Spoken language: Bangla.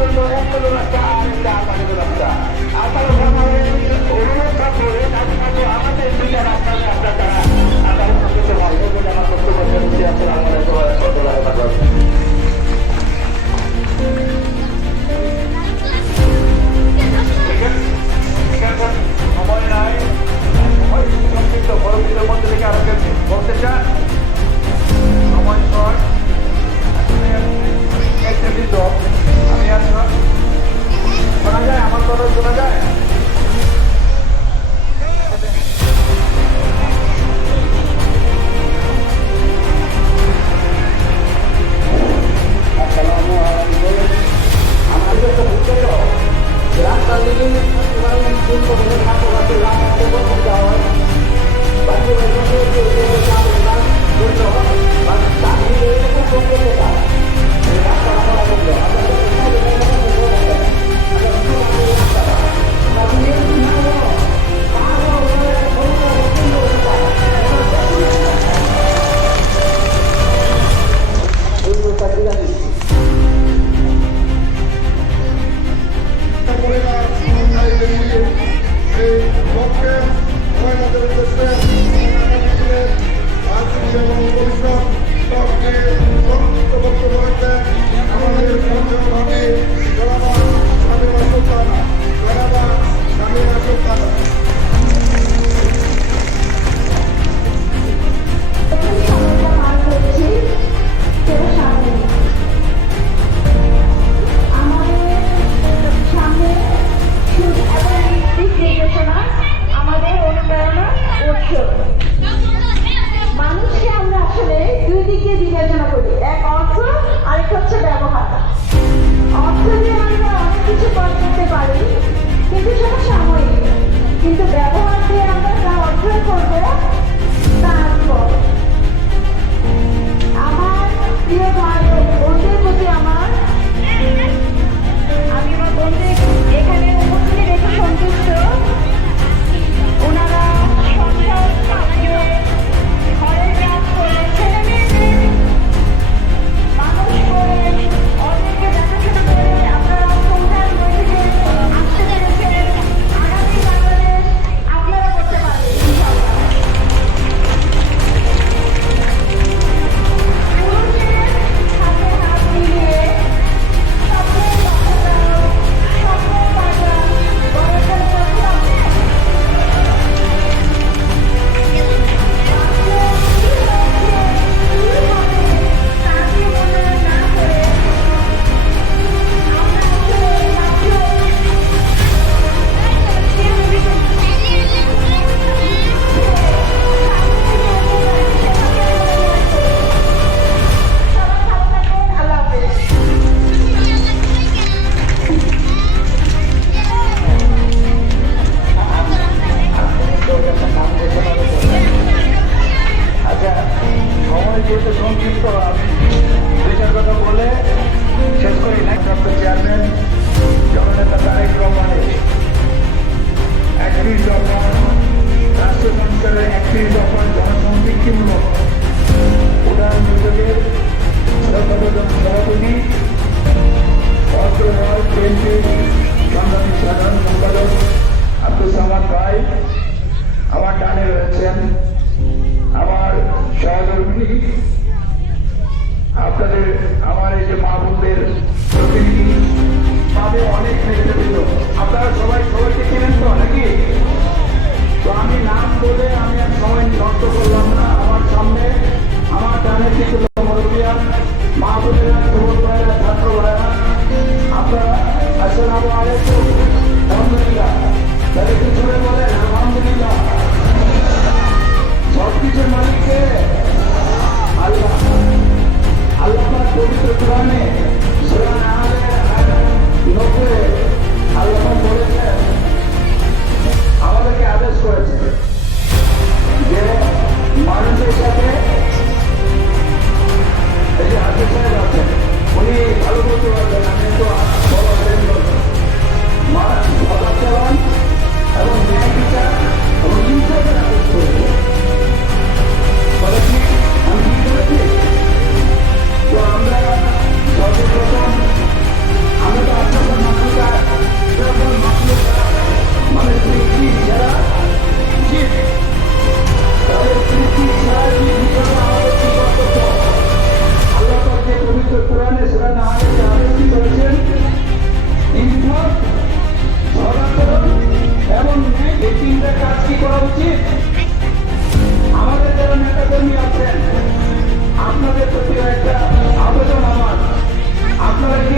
জন্য একটা আমার কথা বিবেচনা করি Instagram করা উচিত? আমাদের যারা নেতা কর্মী আছেন আপনাদের প্রতি একটা আবেদন আমার। আপনারা কি